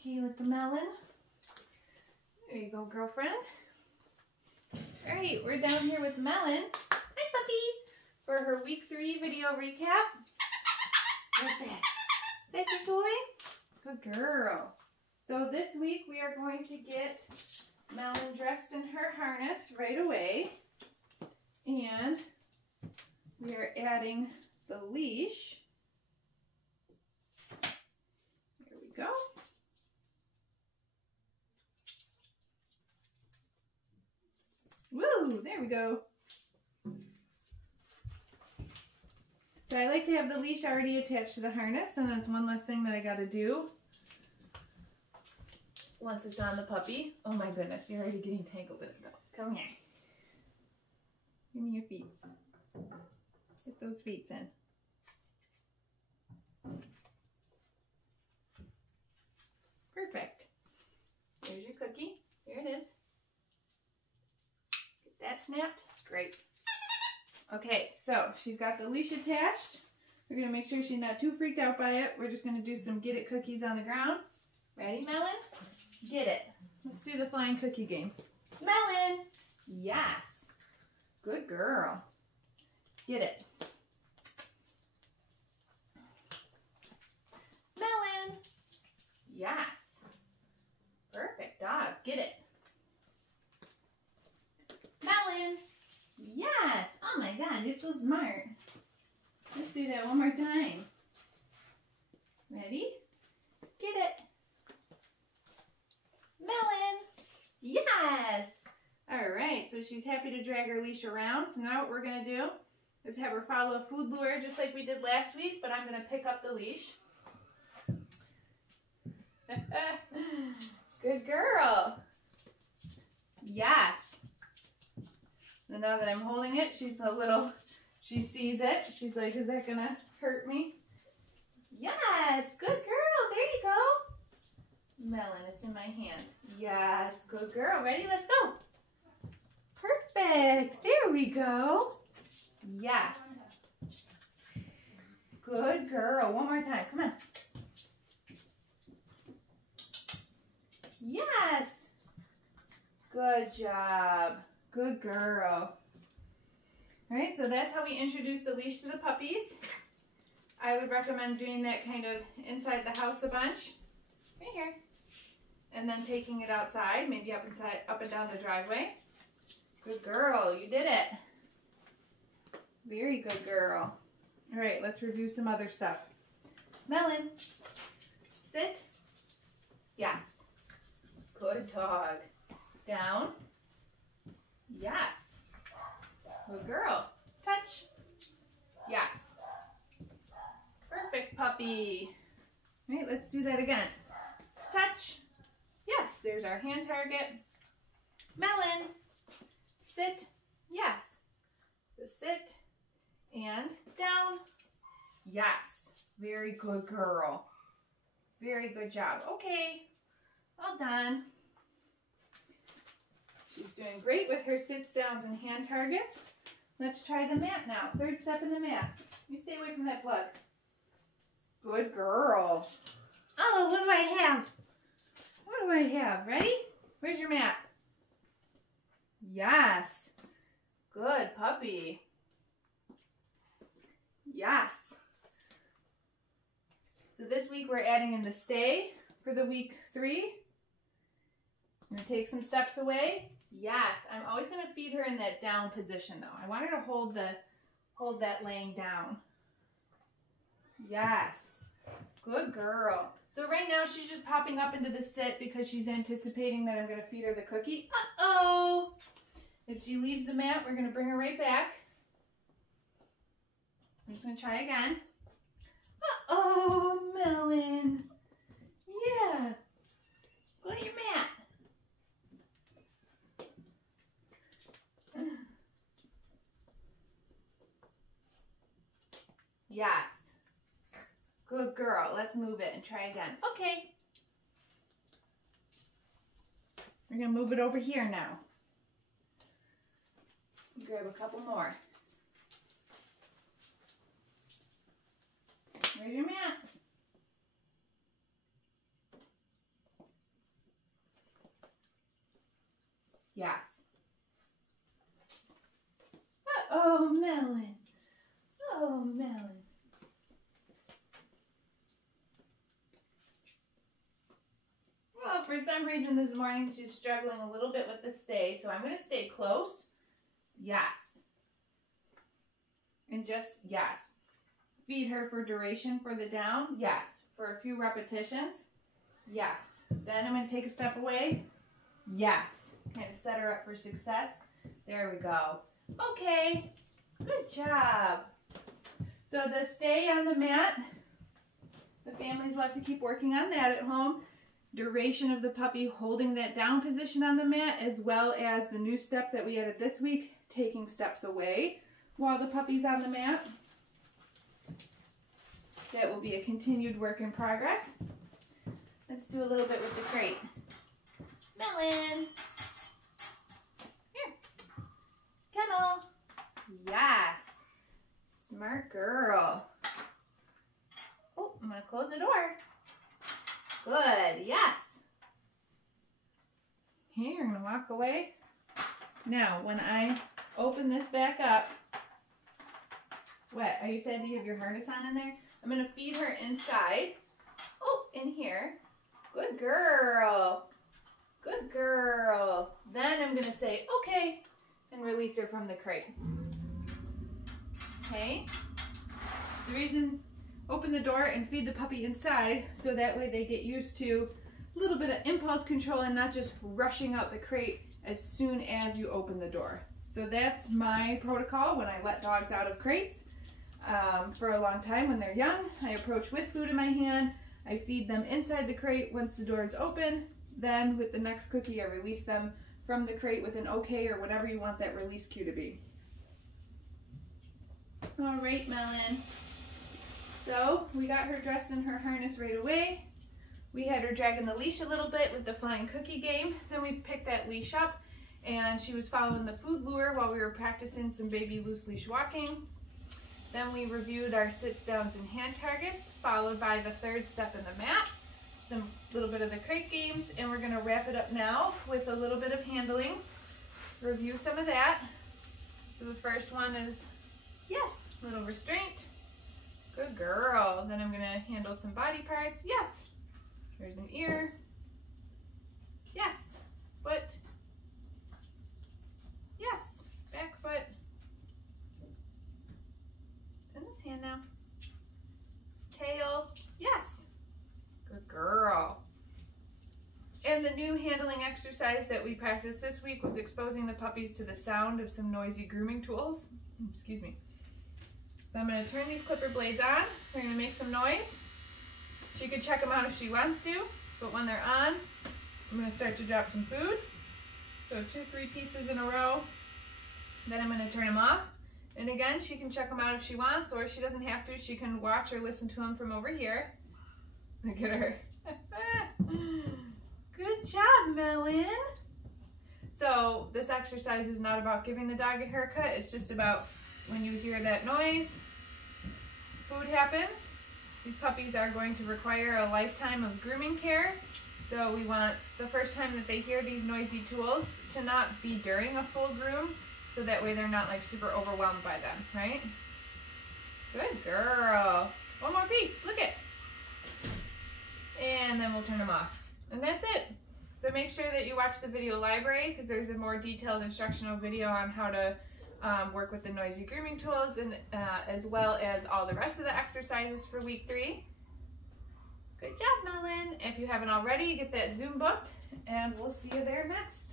Okay, with the melon. There you go, girlfriend. All right, we're down here with Melon. Hi, puppy. For her week 3 video recap. What's that? Is that your toy? Good girl. So this week we are going to get Melon dressed in her harness right away. And we are adding the leash. There we go. Woo, there we go. So I like to have the leash already attached to the harness, and that's one less thing that I gotta do once it's on the puppy. Oh my goodness, you're already getting tangled in it. Come here. Give me your feet. Get those feet in. Perfect. There's your cookie. Here it is. Get that snapped. Great. Okay, so she's got the leash attached. We're going to make sure she's not too freaked out by it. We're just going to do some get it cookies on the ground. Ready, Melon? Get it. Let's do the flying cookie game. Melon! Yes. Good girl. Get it. Melon! Yes. Perfect dog. Get it. Melon! Yes! Oh my god, you're so smart. Let's do that one more time. Ready? Get it. Melon! Yes! Alright, so she's happy to drag her leash around. So now what we're going to do is have her follow a food lure just like we did last week, but I'm going to pick up the leash. Good girl. Yes. And now that I'm holding it, she sees it. She's like, is that gonna hurt me? Yes, good girl, there you go. Melon, it's in my hand. Yes, good girl, ready, let's go. Perfect, there we go. Yes. Good girl, one more time, come on. Yes. Good job. Good girl. All right, so that's how we introduce the leash to the puppies. I would recommend doing that kind of inside the house a bunch, right here, and then taking it outside, maybe up and down the driveway. Good girl, you did it. Very good girl. All right, let's review some other stuff. Melon, sit. Yes. Good dog. Down. Yes. Good girl. Touch. Yes. Perfect puppy. All right, let's do that again. Touch. Yes, there's our hand target. Melon. Sit. Yes. So sit and down. Yes. Very good girl. Very good job. Okay. All done. She's doing great with her sits, downs, and hand targets. Let's try the mat now. Third step in the mat. You stay away from that plug. Good girl. Oh, what do I have? What do I have? Ready? Where's your mat? Yes. Good puppy. Yes. So this week we're adding in the stay for the week 3. I'm going to take some steps away. Yes, I'm always going to feed her in that down position though. I want her to hold that laying down. Yes. Good girl. So right now she's just popping up into the sit because she's anticipating that I'm going to feed her the cookie. Uh-oh. If she leaves the mat, we're going to bring her right back. I'm just going to try again. Uh-oh, Melon. Yeah. Go to your mat. Yes. Good girl. Let's move it and try again. Okay. We're going to move it over here now. Grab a couple more. Where's your mat? Yes. Oh, Melon. Oh, Melon. Well, for some reason this morning she's struggling a little bit with the stay, so I'm going to stay close. Yes. And just yes. Feed her for duration for the down. Yes. For a few repetitions. Yes. Then I'm going to take a step away. Yes. Kind of set her up for success. There we go. Okay. Good job. So the stay on the mat, the families will have to keep working on that at home. Duration of the puppy holding that down position on the mat, as well as the new step that we added this week, taking steps away while the puppy's on the mat. That will be a continued work in progress. Let's do a little bit with the crate. Melon. Here. Kennel. Yes. Smart girl. Oh, I'm going to close the door. Good. Yes. Here, you're going to walk away. Now, when I open this back up, what? Are you saying that you have your harness on in there? I'm going to feed her inside. Oh, in here. Good girl. Good girl. Then I'm going to say, okay, and release her from the crate. Okay? The reason, open the door and feed the puppy inside, so that way they get used to a little bit of impulse control and not just rushing out the crate as soon as you open the door. So that's my protocol when I let dogs out of crates. For a long time when they're young, I approach with food in my hand. I feed them inside the crate once the door is open. Then with the next cookie, I release them from the crate with an okay or whatever you want that release cue to be. All right, Melon. So we got her dressed in her harness right away. We had her dragging the leash a little bit with the flying cookie game. Then we picked that leash up and she was following the food lure while we were practicing some baby loose leash walking. Then we reviewed our sits, downs, and hand targets, followed by the third step in the mat, some little bit of the crate games, and we're going to wrap it up now with a little bit of handling. Review some of that. So the first one is, yes, little restraint. Good girl. Then I'm going to handle some body parts. Yes. There's an ear. Yes. Foot. Yes. Back foot. In this hand now. Tail. Yes. Good girl. And the new handling exercise that we practiced this week was exposing the puppies to the sound of some noisy grooming tools. Excuse me. So I'm going to turn these clipper blades on. They're going to make some noise. She could check them out if she wants to, but when they're on, I'm going to start to drop some food. So 2-3 pieces in a row. Then I'm going to turn them off. And again, she can check them out if she wants, or if she doesn't have to, she can watch or listen to them from over here. Look at her. Good job, Melon. So this exercise is not about giving the dog a haircut. It's just about when you hear that noise, food happens. These puppies are going to require a lifetime of grooming care. So we want the first time that they hear these noisy tools to not be during a full groom, so that way they're not like super overwhelmed by them, right? Good girl. One more piece, look it. And then we'll turn them off. And that's it. So make sure that you watch the video library, because there's a more detailed instructional video on how to work with the noisy grooming tools, and as well as all the rest of the exercises for week 3. Good job, Melon. If you haven't already, get that Zoom booked, and we'll see you there next.